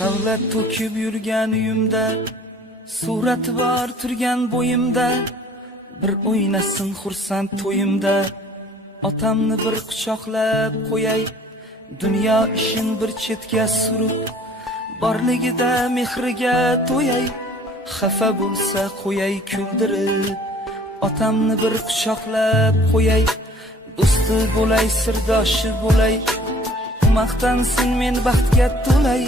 Savlat to'kib yurgan uyimda, surati bor turgan bo'yimda, bir o'ynasin xursand to'yimda. Otamni bir quchoqlab qo'yay, dunyo ishin bir chetga surib, borligida mehriga to'yay, xafa bo'lsa qo'yay kuldirib. Otamni bir quchoqlab qo'yay, do'sti bo'lay, sirdoshi bo'lay, maqtansin men baxtga to'lay,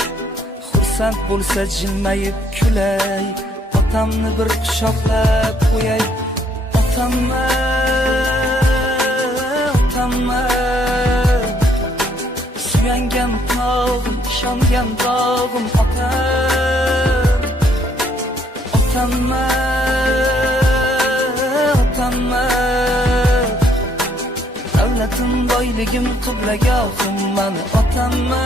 xursand bo'lsa jilmayib kulay. Otamni bir quchoqlab qo'yay, otamma, otamma, suyangan tog'im, ishongan dog'im otam. Otamma, otamma, davlatim, boyligim, qiblagohim mani otamma.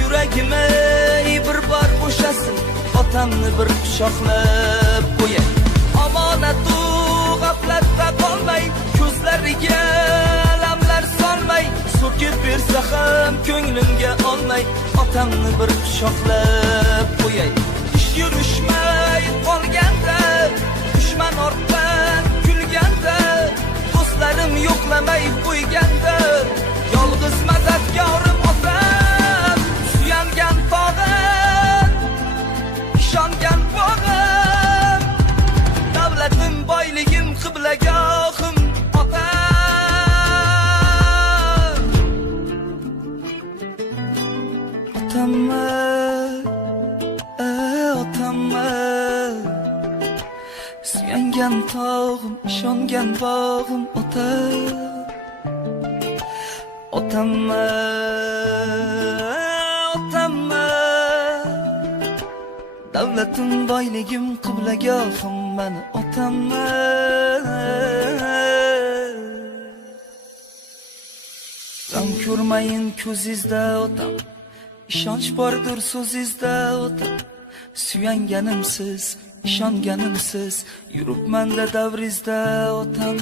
Yuragime bir bor bo'shasin, otamni bir quchoqlab qo'yay. Omonatu g'aflatda qolmay, ko'zlariga alamlar solmay, so'kib bersa ham ko'nglimga olmay, otamni bir quchoqlab qo'yay. Ish yurishmay qolganda, dushman ortdan kulganda, do'stlarim yo'qlamay qo'yganda, yolg'iz madadkorim otam, suyangan tog'im, ishongan bog'im, davlatim, boyligim, qiblagohim otam. Otamma, otamma, suyangan tog'im, ishongan bog'im otam. Otamma, otamma, davlatim, boyligim, qiblagohim mani otamma. G'am ko'rmayin ko'zingizda otam, ishonch bordir so'zingizda otam. Suyanganimsiz, ishonganimsiz, yuribman-da davringizda otam.